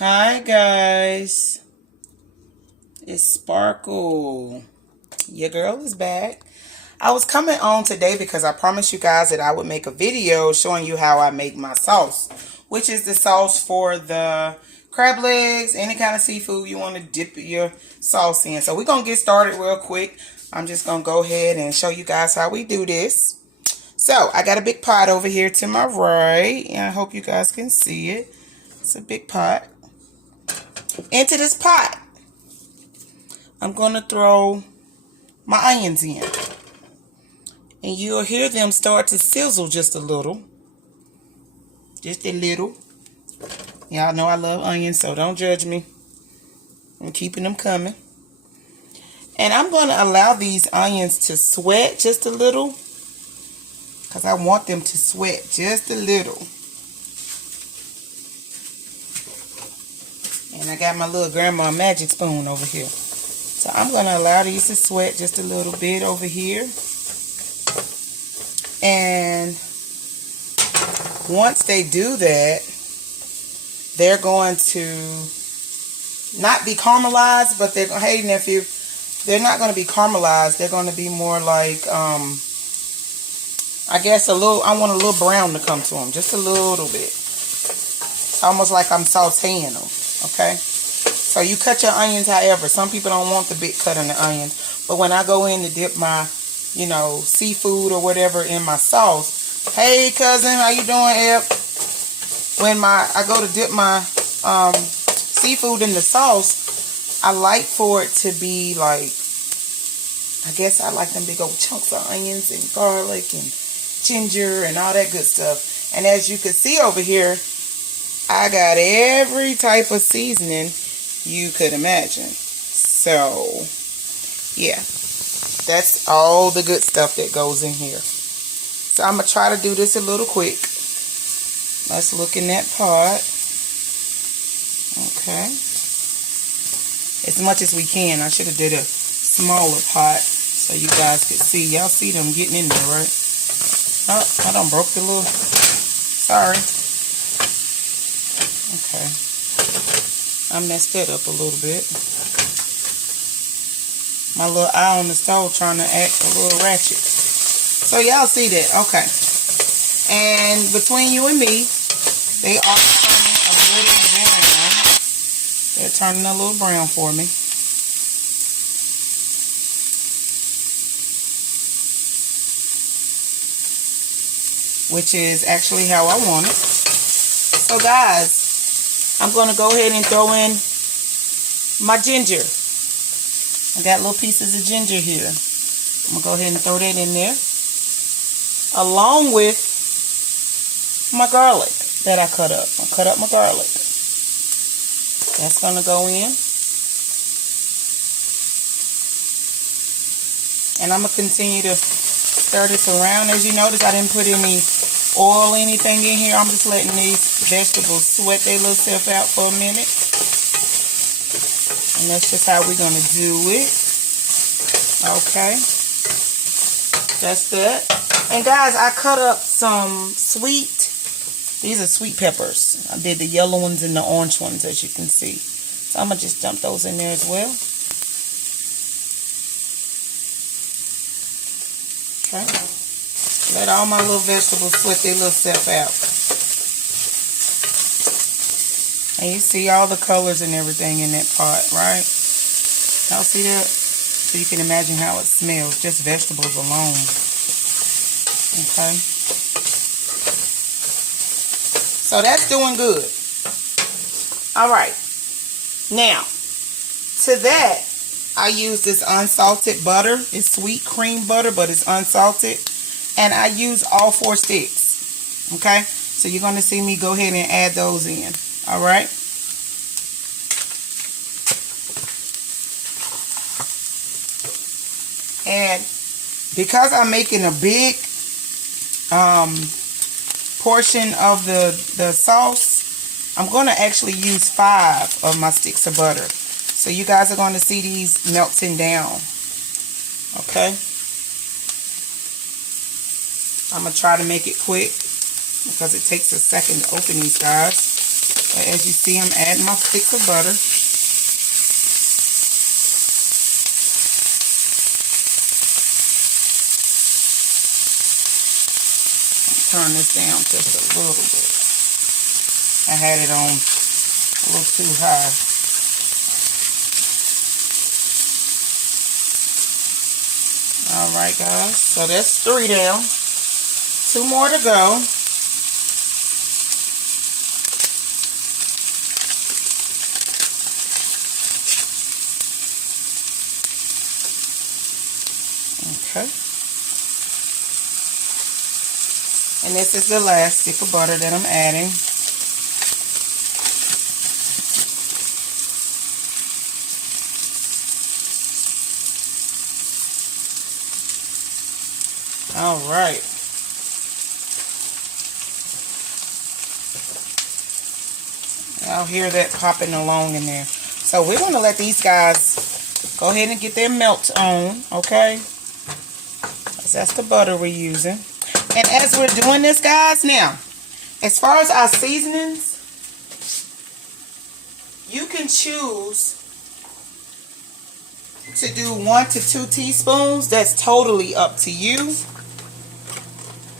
Hi guys, it's Sparkle. Your girl is back. I was coming on today because I promised you guys that I would make a video showing you how I make my sauce, which is the sauce for the crab legs, any kind of seafood you want to dip your sauce in. So we're going to get started real quick. I'm just going to go ahead and show you guys how we do this. So I got a big pot over here to my right, and I hope you guys can see it. It's a big pot. Into this pot, I'm going to throw my onions in. And you'll hear them start to sizzle just a little. Just a little. Y'all know I love onions, so don't judge me. I'm keeping them coming. And I'm going to allow these onions to sweat just a little, because I want them to sweat just a little. And I got my little grandma magic spoon over here. So I'm going to allow these to sweat just a little bit over here. And once they do that, they're going to not be caramelized, but they're, hey nephew, they're not going to be caramelized. They're going to be more like, I guess I want a little brown to come to them, just a little bit. It's almost like I'm sauteing them, okay? So you cut your onions however. Some people don't want the big cut on the onions, but when I go in to dip my, seafood or whatever in my sauce. Hey cousin, how you doing, Eb? When I go to dip my seafood in the sauce, I like for it to be like, I guess I like them big old chunks of onions and garlic and ginger and all that good stuff. And as you can see over here, I got every type of seasoning you could imagine. So, yeah. That's all the good stuff that goes in here. So I'm going to try to do this a little quick. Let's look in that pot. Okay. As much as we can. I should have did a smaller pot so you guys could see. Y'all see them getting in there, right? Oh, I done broke the little... Sorry. Okay. I messed that up a little bit. My little eye on the stove trying to act a little ratchet. So y'all see that. Okay. And between you and me, they are turning a little brown. They're turning a little brown for me. Which is actually how I want it. So guys, I'm going to go ahead and throw in my ginger. I got little pieces of ginger here. I'm going to go ahead and throw that in there. Along with my garlic that I cut up. I cut up my garlic. That's going to go in. And I'm going to continue to stir this around. As you notice, I didn't put any oil or anything in here. I'm just letting these vegetables sweat their little self out for a minute. And that's just how we're going to do it. Okay. That's that. And guys, I cut up some these are sweet peppers. I did the yellow ones and the orange ones, as you can see. So I'm going to just dump those in there as well. Okay. Let all my little vegetables sweat their little self out. And you see all the colors and everything in that pot, right? Y'all see that? So you can imagine how it smells, just vegetables alone. Okay. So that's doing good. Alright. Now, to that, I use this unsalted butter. It's sweet cream butter, but it's unsalted. And I use all 4 sticks. Okay? So you're going to see me go ahead and add those in. Alright? And because I'm making a big portion of the sauce, I'm going to actually use 5 of my sticks of butter. So you guys are going to see these melting down. Okay? I'm going to try to make it quick because it takes a second to open these guys. But as you see, I'm adding my sticks of butter. Turn this down just a little bit. I had it on a little too high. Alright guys, so that's 3 down. 2 more to go. Okay. And this is the last stick of butter that I'm adding. All right. Y'all hear that popping along in there. So we're going to let these guys go ahead and get their melt on, okay? 'Cause that's the butter we're using. And as we're doing this, guys, now, as far as our seasonings, you can choose to do 1 to 2 teaspoons. That's totally up to you.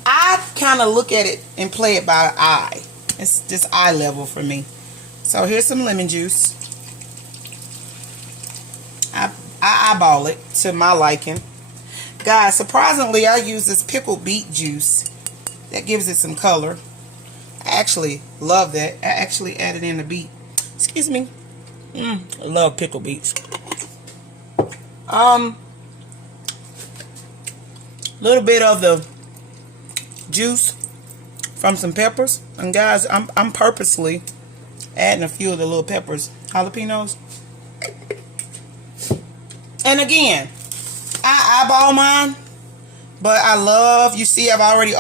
I kind of look at it and play it by eye. It's just eye level for me. So here's some lemon juice. I eyeball it to my liking. Guys, surprisingly, I use this pickled beet juice. That gives it some color. I actually love that. I actually added in the beet. Excuse me. I love pickled beets. Little bit of the juice from some peppers. And guys, I'm purposely adding a few of the little peppers. Jalapenos. And again, I eyeball mine, but I love, you see I've already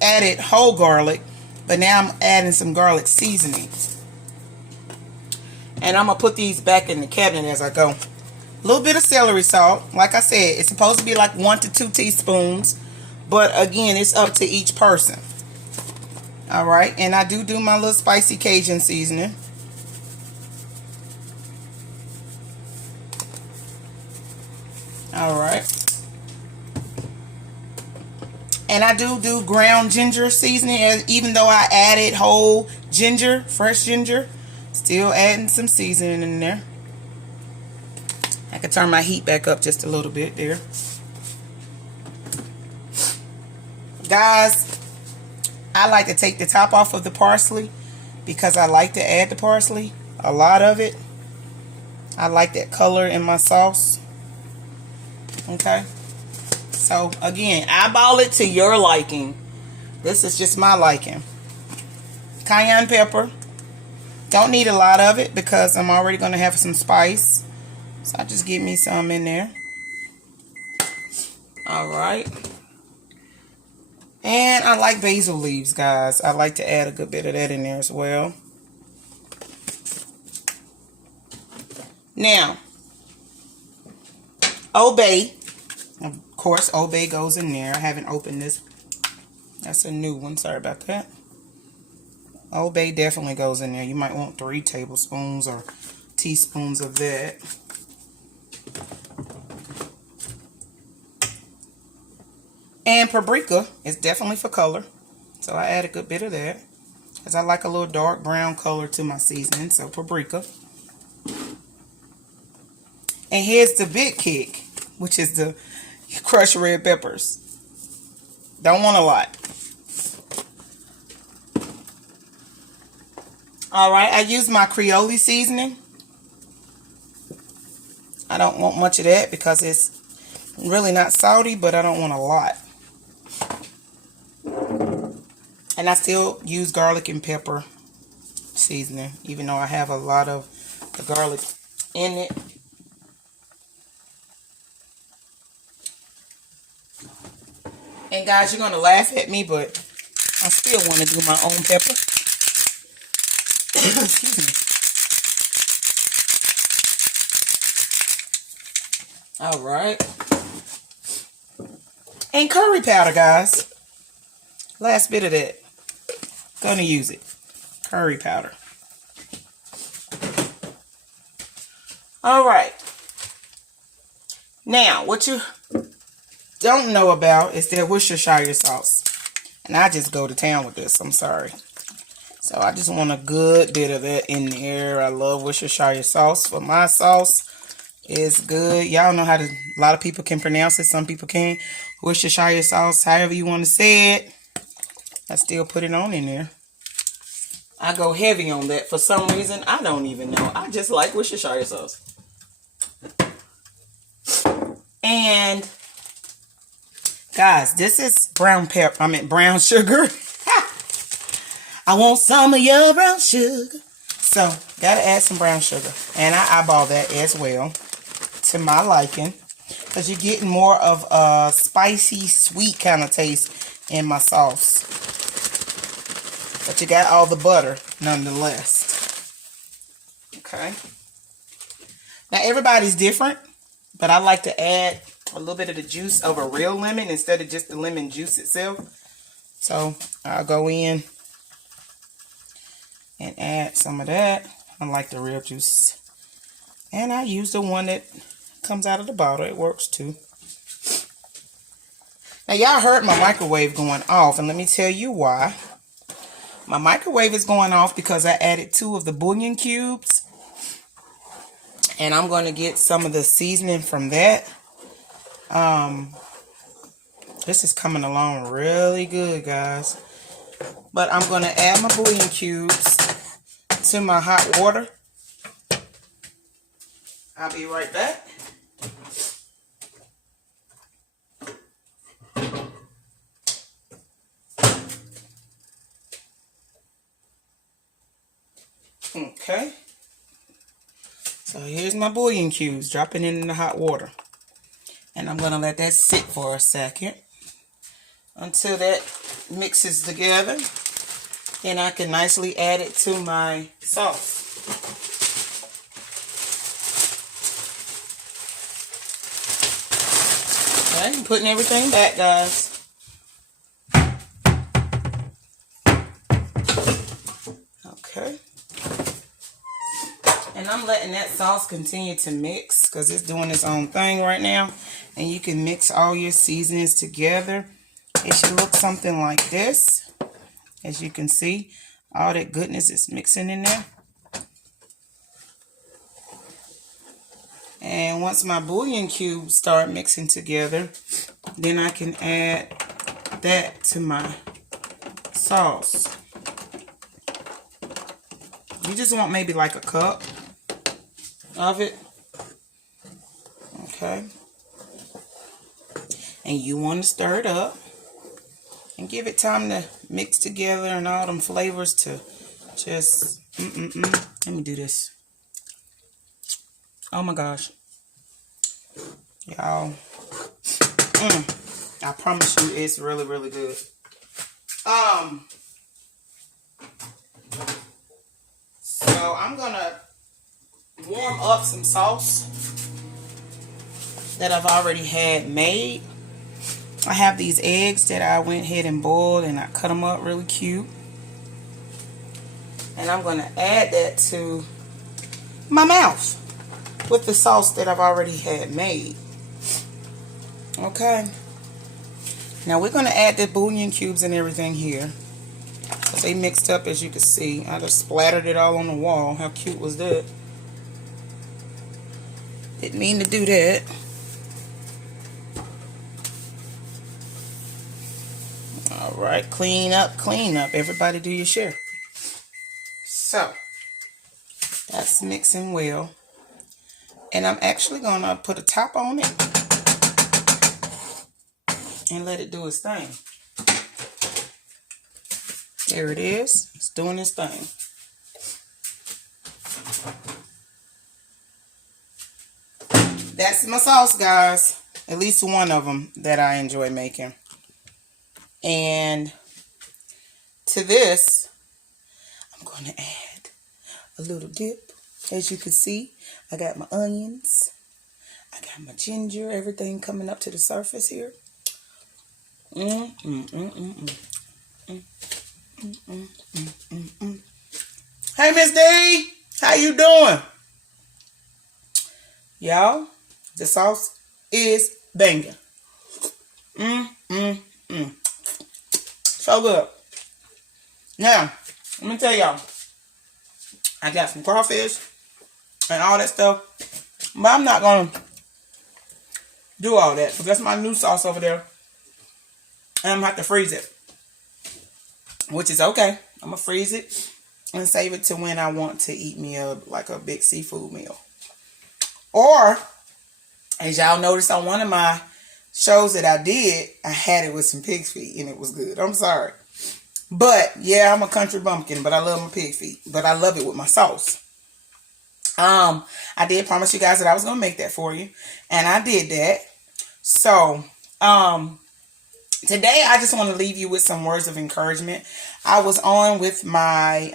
added whole garlic, but now I'm adding some garlic seasonings. And I'm going to put these back in the cabinet as I go. A little bit of celery salt. Like I said, it's supposed to be like 1 to 2 teaspoons, but again, it's up to each person. Alright, and I do my little spicy Cajun seasoning. Alright. And I do ground ginger seasoning, even though I added whole ginger, fresh ginger. Still adding some seasoning in there. I can turn my heat back up just a little bit there. Guys, I like to take the top off of the parsley because I like to add the parsley. A lot of it. I like that color in my sauce. Okay. So, again, eyeball it to your liking. This is just my liking. Cayenne pepper. Don't need a lot of it because I'm already going to have some spice. So, I just give me some in there. Alright. And I like basil leaves, guys. I like to add a good bit of that in there as well. Now, Old Bay. Of course, Old Bay goes in there. I haven't opened this. That's a new one. Sorry about that. Old Bay definitely goes in there. You might want 3 tablespoons or teaspoons of that. And paprika is definitely for color. So I add a good bit of that. Because I like a little dark brown color to my seasoning. So paprika. And here's the big kick, which is the crushed red peppers. Don't want a lot. Alright, I use my Creole seasoning. I don't want much of that because it's really not salty, but I don't want a lot. And I still use garlic and pepper seasoning, even though I have a lot of the garlic in it. And guys, you're going to laugh at me, but I still want to do my own pepper. Excuse me. Alright. And curry powder, guys. Last bit of that. Gonna use it. Curry powder. All right. Now, what you don't know about is that Worcestershire sauce. And I just go to town with this. I'm sorry. So I just want a good bit of that in there. I love Worcestershire sauce. For my sauce is good. Y'all know how to, a lot of people can pronounce it. Some people can't. Worcestershire sauce, however you want to say it. I still put it on in there. I go heavy on that for some reason. I don't even know. I just like Worcestershire sauce. And guys, this is brown sugar. I want some of your brown sugar. So, gotta add some brown sugar. And I eyeball that as well to my liking. Because you're getting more of a spicy, sweet kind of taste in my sauce. But you got all the butter, nonetheless. Okay. Now, everybody's different. But I like to add a little bit of the juice of a real lemon instead of just the lemon juice itself. So, I'll go in and add some of that. I like the real juice. And I use the one that comes out of the bottle. It works too. Now y'all heard my microwave going off. And let me tell you why. My microwave is going off because I added 2 of the bouillon cubes. And I'm going to get some of the seasoning from that. This is coming along really good, guys. But I'm going to add my bouillon cubes to my hot water. I'll be right back. Okay. So here's my bouillon cubes dropping in the hot water. And I'm going to let that sit for a second until that mixes together. Then I can nicely add it to my sauce. Okay, I'm putting everything back, guys. Okay. And I'm letting that sauce continue to mix because it's doing its own thing right now. And you can mix all your seasonings together. It should look something like this. As you can see, all that goodness is mixing in there. And once my bouillon cubes start mixing together, then I can add that to my sauce. You just want maybe like a cup of it. Okay. And you want to stir it up and give it time to mix together and all them flavors to just Let me do this. Oh my gosh. Y'all. I promise you it's really, really good. So I'm gonna warm up some sauce that I've already had made. I have these eggs that I went ahead and boiled and I cut them up really cute. And I'm going to add that to my mouth with the sauce that I've already had made. Okay. Now we're going to add the bouillon cubes and everything here. They mixed up, as you can see. I just splattered it all on the wall. How cute was that? Didn't mean to do that. Alright, clean up. Everybody do your share. So, that's mixing well. And I'm actually going to put a top on it and let it do its thing. There it is. It's doing its thing. That's my sauce, guys. At least one of them that I enjoy making. And to this, I'm going to add a little dip. As you can see, I got my onions. I got my ginger. Everything coming up to the surface here. Hey, Miss D, how you doing? Y'all, the sauce is banging. So good. Now, let me tell y'all. I got some crawfish and all that stuff. But I'm not going to do all that because that's my new sauce over there. And I'm going to have to freeze it. Which is okay. I'm going to freeze it and save it to when I want to eat me a big seafood meal. Or, as y'all noticed on one of my shows that I did, I had it with some pig's feet and it was good. I'm sorry. But, yeah, I'm a country bumpkin, but I love my pig feet. But I love it with my sauce. I did promise you guys that I was going to make that for you. And I did that. So, today I just want to leave you with some words of encouragement. I was on with my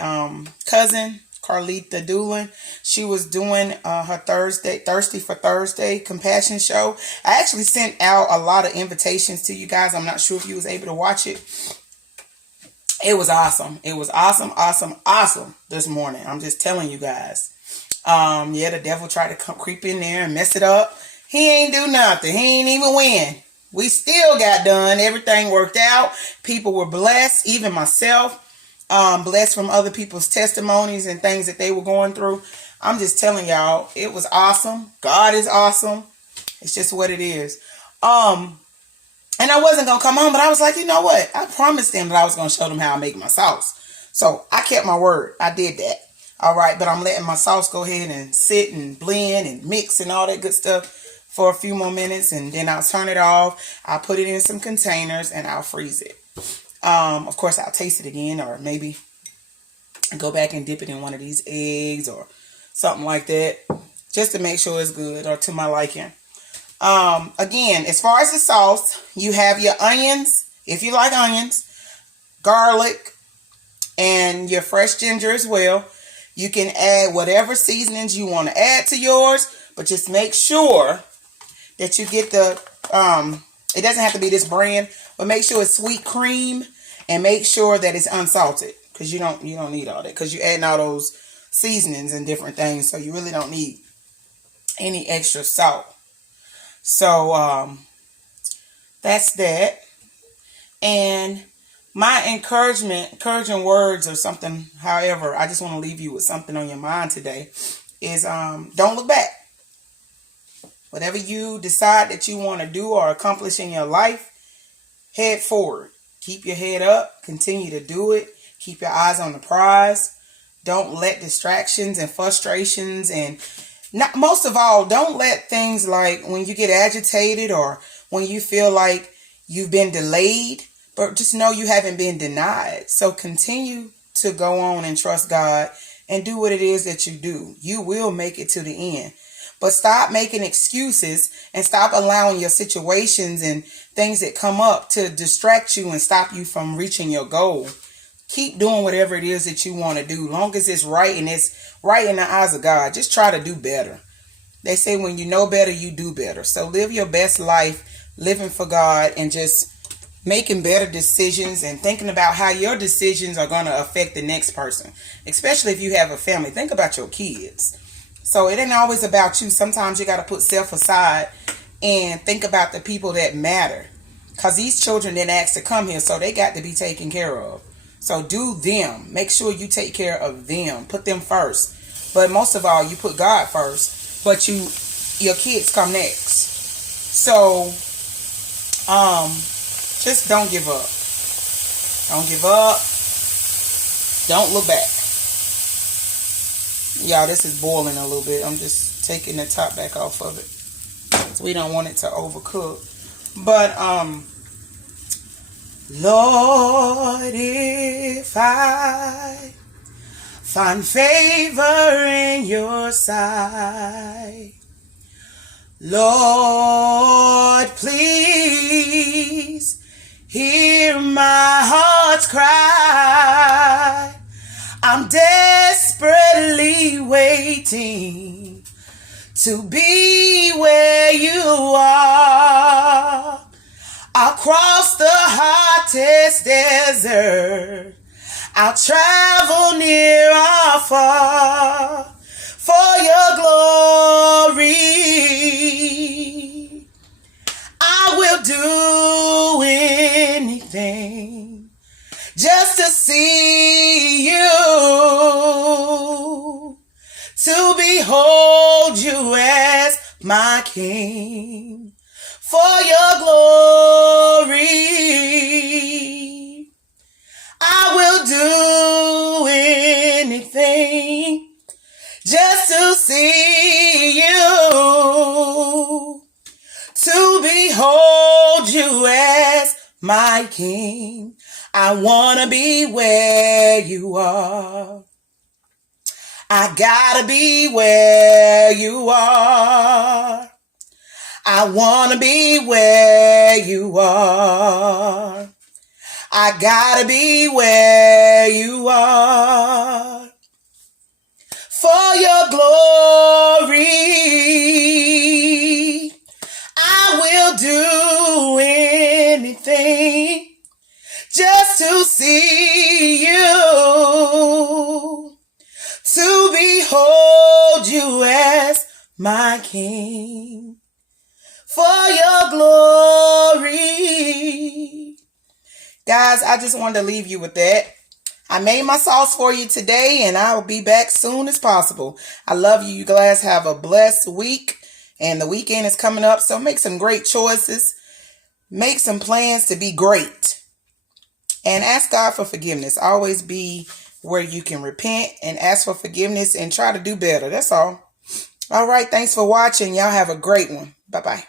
cousin, Carlita Doolin. She was doing her Thirsty for Thursday compassion show. I actually sent out a lot of invitations to you guys. I'm not sure if you was able to watch it. It was awesome. It was awesome this morning. I'm just telling you guys. Yeah, the devil tried to come creep in there and mess it up. He ain't do nothing. He ain't even win. We still got done. Everything worked out. People were blessed. Even myself. Blessed from other people's testimonies and things that they were going through. I'm just telling y'all, it was awesome. God is awesome. It's just what it is. And I wasn't going to come on, but I was like, you know what? I promised them that I was going to show them how I make my sauce. So I kept my word. I did that. All right. But I'm letting my sauce go ahead and sit and blend and mix and all that good stuff for a few more minutes. And then I'll turn it off. I'll put it in some containers and I'll freeze it. Of course, I'll taste it again, or maybe go back and dip it in one of these eggs or something like that, just to make sure it's good or to my liking. Again, as far as the sauce, you have your onions, if you like onions, garlic, and your fresh ginger as well. You can add whatever seasonings you want to add to yours, but just make sure that you get the, it doesn't have to be this brand, but make sure it's sweet cream, and make sure that it's unsalted, because you don't need all that, because you're adding all those seasonings and different things, so you really don't need any extra salt. So, that's that. And my encouraging words or something, however, I just want to leave you with something on your mind today, is don't look back. Whatever you decide that you want to do or accomplish in your life, head forward. Keep your head up. Continue to do it. Keep your eyes on the prize. Don't let distractions and frustrations and most of all, don't let things like when you get agitated or when you feel like you've been delayed, but just know you haven't been denied. So continue to go on and trust God and do what it is that you do. You will make it to the end. But stop making excuses and stop allowing your situations and things that come up to distract you and stop you from reaching your goal. Keep doing whatever it is that you want to do, long as it's right and it's right in the eyes of God. Just try to do better. They say when you know better, you do better. So live your best life, living for God and just making better decisions and thinking about how your decisions are going to affect the next person, especially if you have a family. Think about your kids. So it ain't always about you. Sometimes you got to put self aside and think about the people that matter, because these children didn't ask to come here, so they got to be taken care of. So do them. Make sure you take care of them. Put them first. But most of all, you put God first. But your kids come next. So, just don't give up. Don't give up. Don't look back. Y'all, this is boiling a little bit. I'm just taking the top back off of it, so we don't want it to overcook. But, Lord, if I find favor in your sight, Lord, please hear my heart's cry. I'm desperately waiting to be where you are. I'll cross the hottest desert. I'll travel near or far for your glory. behold you as my King. For your glory, I will do anything just to see you, to behold you as my King. I want to be where you are. I gotta be where you are. I want to be where you are. I gotta be where you are. For your glory, I will do anything just to see you, to behold you as my King. For your glory. Guys, I just wanted to leave you with that. I made my sauce for you today, and I will be back soon as possible. I love you. You guys have a blessed week, and the weekend is coming up, so make some great choices. Make some plans to be great. And ask God for forgiveness. Always be where you can repent and ask for forgiveness and try to do better. That's all. All right. Thanks for watching. Y'all have a great one. Bye-bye.